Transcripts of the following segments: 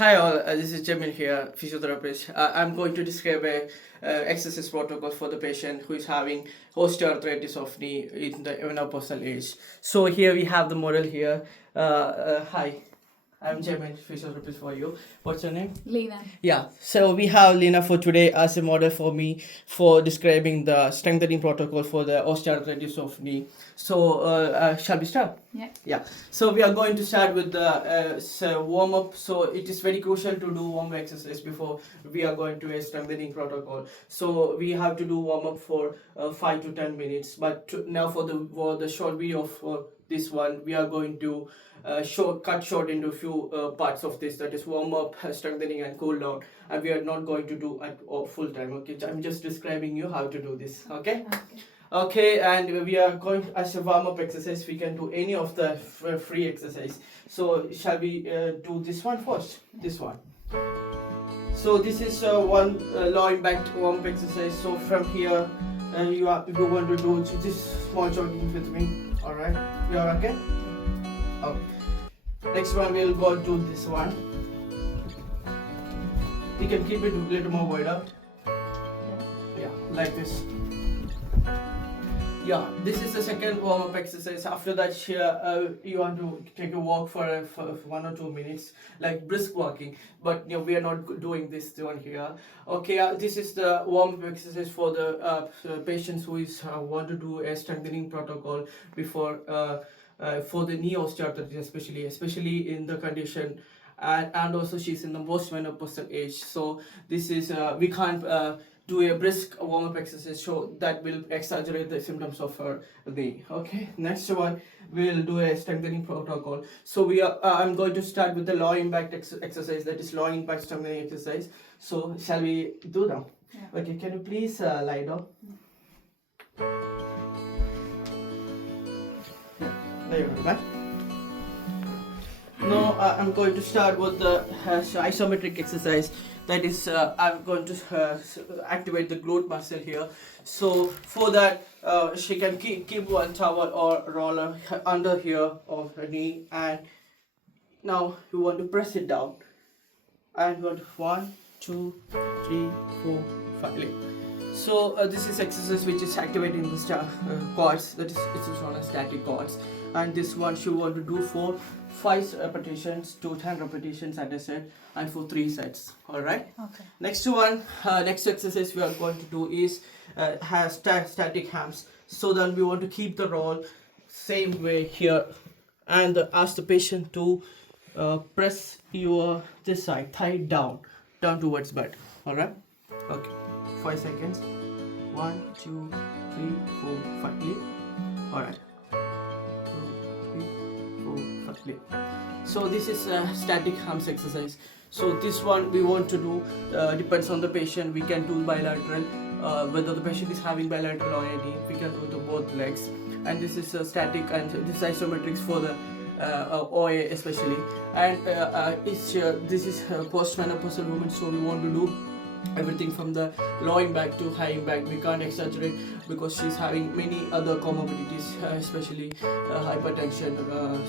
Hi all, this is Jamil here, physiotherapist. I'm going to describe a exercise protocol for the patient who is having osteoarthritis of knee in the menopausal age. So here we have the model here. Hi, I'm Jamil, physiotherapist for you. What's your name? Lena. Yeah, so we have Lena for today as a model for me for describing the strengthening protocol for the osteoarthritis of knee. So, shall we start? Yeah. Yeah. So we are going to start with the warm up. So it is very crucial to do warm exercise before we are going to a strengthening protocol. So we have to do warm up for 5 to 10 minutes. But now for the short video of this one, we are going to cut short into a few parts of this, that is warm up, strengthening and cool down, and we are not going to do at full time. Okay, I'm just describing you how to do this. Okay. Okay, and we are going as a warm up exercise. We can do any of the free exercise. So shall we do this one first? This one. So this is one low impact warm up exercise. So from here, you want to do just small jogging with me. All right, you are okay? Okay. Next one, we'll go to this one. You can keep it a little more wide up. Yeah, like this. Yeah, this is the second warm-up exercise. After that, you want to take a walk for 1 or 2 minutes, like brisk walking. But we are not doing this one here. Okay, this is the warm-up exercise for the patients who want to do a strengthening protocol before for the knee osteoarthritis, especially in the condition. And also she's in the post-menopausal age. So this is we can't do a brisk warm-up exercise, so that will exaggerate the symptoms of her knee. Okay, next one we'll do a strengthening protocol. So I'm going to start with the low impact exercise, that is low impact strengthening exercise. So shall we do now? Yeah. Okay, can you please lie down? There you go. Now I'm going to start with the isometric exercise. That is, I'm going to activate the glute muscle here. So for that, she can keep one towel or roller under here of her knee, and now you want to press it down. And go to 1, 2, 3, 4, 5. So this is exercise which is activating the quads. That is, it is known as static quads. And this one you want to do for 5 repetitions to 10 repetitions, as I said, and for 3 sets. All right. Okay. Next one, next exercise we are going to do is has static hams. So then we want to keep the roll same way here, and ask the patient to press your this side thigh down towards butt. All right. Okay. 5 seconds. 1, 2, 3, 4, 5. All right. 2, 3, 4, 5. So this is a static hams exercise. So this one we want to do depends on the patient. We can do bilateral. Whether the patient is having bilateral or any, we can do to both legs. And this is static, and this isometrics for the OA especially. And this is post-menopausal woman, so we want to do everything from the low impact to high impact. We can't exaggerate because she's having many other comorbidities, especially hypertension,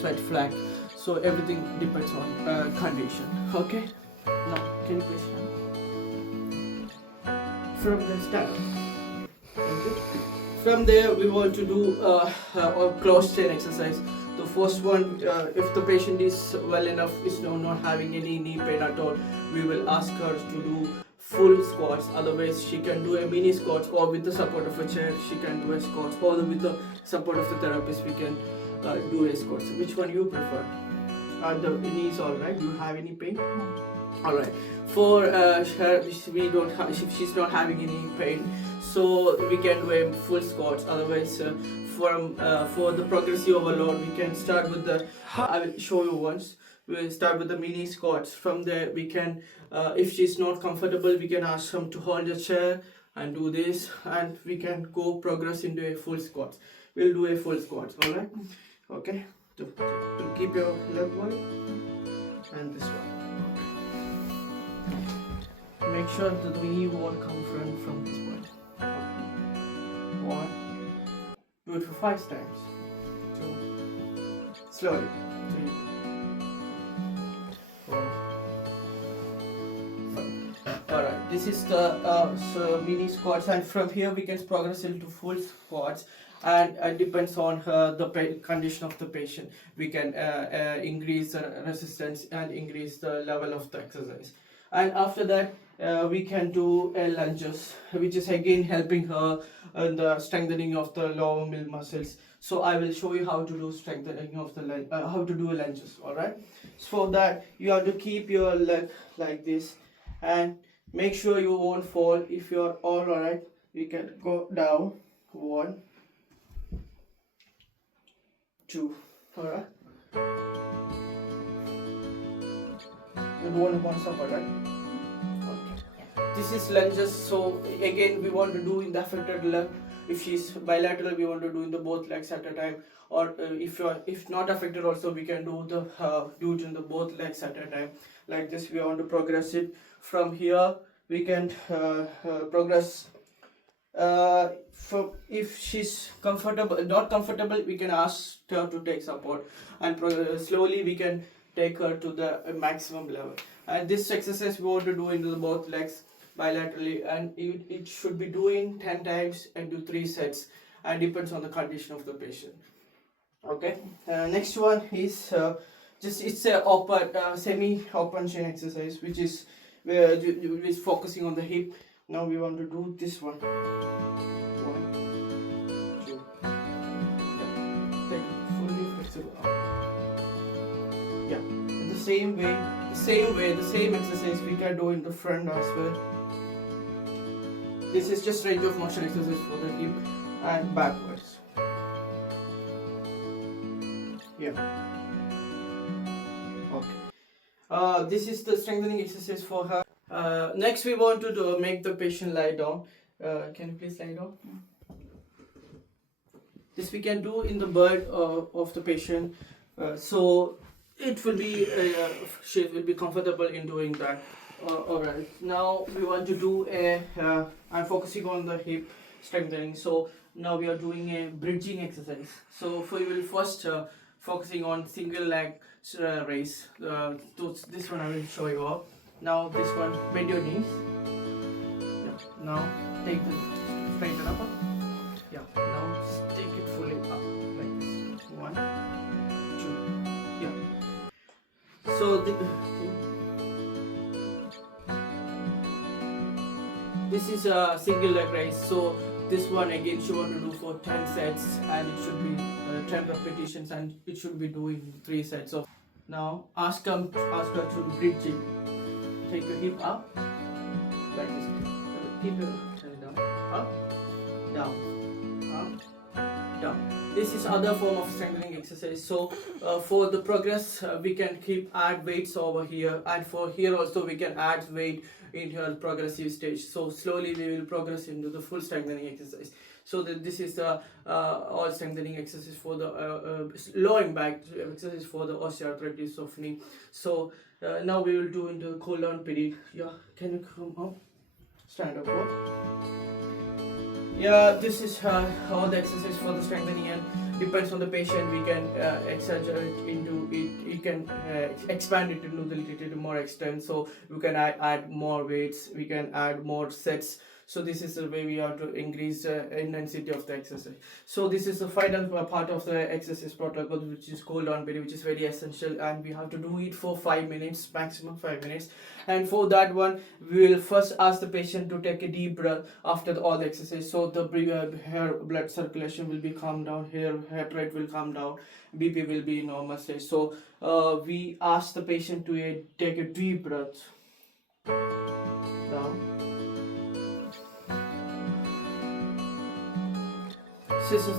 sweat flag. So everything depends on condition. Okay. Now, can you please from the start? Thank you. From there, we want to do a closed chain exercise. The first one, if the patient is well enough, is not having any knee pain at all, we will ask her to do full squats. Otherwise, she can do a mini squats, or with the support of a chair, she can do a squats, or with the support of the therapist, we can do a squats. Which one you prefer? The knees all right? Do you have any pain? All right. For her, we don't have. She's not having any pain, so we can do a full squats. Otherwise, for the progressive overload, we can start with the. I will show you once. We'll start with the mini squats. From there, we can, if she's not comfortable, we can ask her to hold the chair and do this, and we can go progress into a full squats. We'll do a full squats. All right. Okay. To keep your leg wide, and this one. Make sure that the knee won't come from this point. Okay. 1. Do it for 5 times. 2. Slowly. 3. 4. this is the mini squats, and from here we can progress into full squats, and depends on the condition of the patient. We can increase the resistance and increase the level of the exercise. And after that we can do lunges, which is again helping her in the strengthening of the lower middle muscles. So I will show you how to do strengthening of the how to do lunges. All right, so for that you have to keep your leg like this, and make sure you won't fall. If you're all right, you can go down. 1, 2. All right, and one stop. All right. This is lunges. So again we want to do in the affected leg. If she's bilateral, we want to do in the both legs at a time, or if not affected also, we can do it in the both legs at a time. Like this we want to progress it. From here we can progress. If she's not comfortable, we can ask her to take support, and slowly we can take her to the maximum level. And this exercise we want to do into the both legs bilaterally, and it should be doing 10 times and do 3 sets, and depends on the condition of the patient. Okay, next one is it's a semi open chain exercise, which is where it is focusing on the hip. Now we want to do this one. 1, 2. Take it fully flexible up. Yeah, in the same way, the same exercise we can do in the front as well. This is just range of motion exercise for the hip and backwards. Yeah. Okay. This is the strengthening exercise for her. Next we want to make the patient lie down. Can you please lie down? This we can do in the bird of the patient. So it will be she will be comfortable in doing that. Alright, now we want to do I'm focusing on the hip strengthening. So now we are doing a bridging exercise. So we will first focusing on single leg raise. This one I will show you all. Now this one, bend your knees. Yeah. Now take the straighten up. Yeah. Now take it fully up like this. 1, 2. Yeah. So this is a single leg raise. So this one again she want to do for 10 sets, and it should be 10 repetitions, and it should be doing 3 sets of. Now ask her to bridge it. Take your hip up like this. Keep your head down. Up, down, up, down. This is other form of strengthening exercise. So for the progress, we can add weights over here, and for here also we can add weight in her progressive stage. So slowly we will progress into the full strengthening exercise. So this is the all strengthening exercise for the lowering back exercise for the osteoarthritis of knee. So now we will do into the cool down period. Yeah, can you come up? Stand up. What? Yeah, this is all the exercise for the strengthening, and depends on the patient. We can exaggerate into it. You can expand it into the little more extent. So we can add more weights. We can add more sets. So this is the way we have to increase intensity of the exercise. So this is the final part of the exercise protocol, which is cool down period, which is very essential, and we have to do it for 5 minutes, maximum 5 minutes. And for that one, we will first ask the patient to take a deep breath after all the exercise. So the her blood circulation will be calm down, her heart rate will calm down, BP will be in normal state. So we ask the patient to take a deep breath down.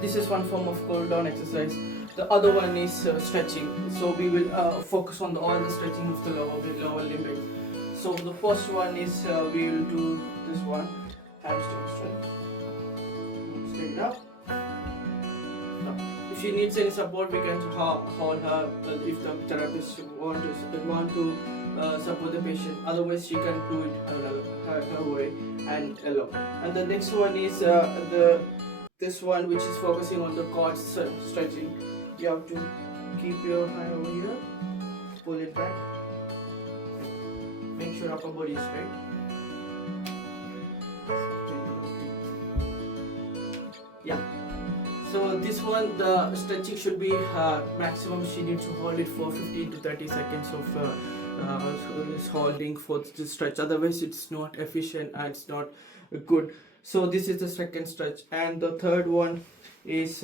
This is one form of cool down exercise. The other one is stretching. So we will focus on all the stretching of the lower limb. So the first one is we will do this one, hamstring stretch. Straight up. Now, if she needs any support, we can hold her. If the therapist want to support the patient, otherwise she can do it her way and alone. And the next one is this one, which is focusing on the quads stretching. You have to keep your hand over here, pull it back, make sure upper body is straight. Yeah. So this one, the stretching should be maximum. She needs to hold it for 15 to 30 seconds of holding for the stretch. Otherwise, it's not efficient and it's not good. So this is the second stretch, and the third one is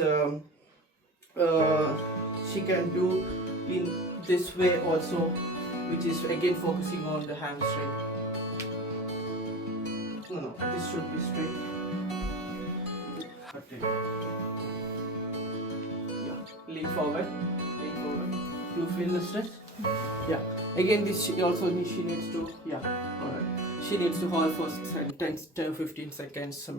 she can do in this way also, which is again focusing on the hamstring. No, this should be straight. Lean forward, lean forward. You feel the stretch? Yeah. Again, this she needs to, alright. She needs to hold for 10-15 seconds.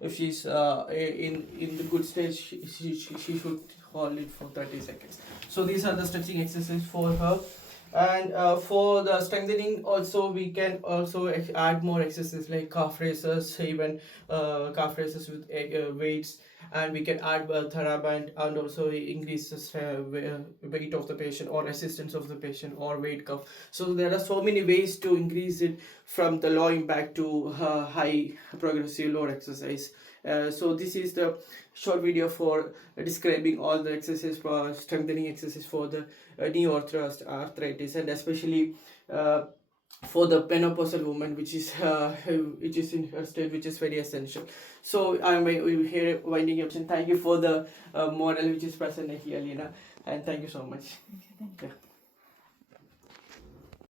If she's in the good stage, she should hold it for 30 seconds. So these are the stretching exercises for her. And for the strengthening also, we can also add more exercises like calf raises, even calf raises with weights, and we can add theraband and also increase the weight of the patient or resistance of the patient or weight cuff. So there are so many ways to increase it from the low impact to high progressive load exercise. So this is the short video for describing all the exercises for strengthening exercise for the knee arthritis, and especially for the menopausal woman, which is in her state, which is very essential. So I'm here winding up, and thank you for the model which is present here, Lina, and thank you so much. Okay, thank you. Yeah.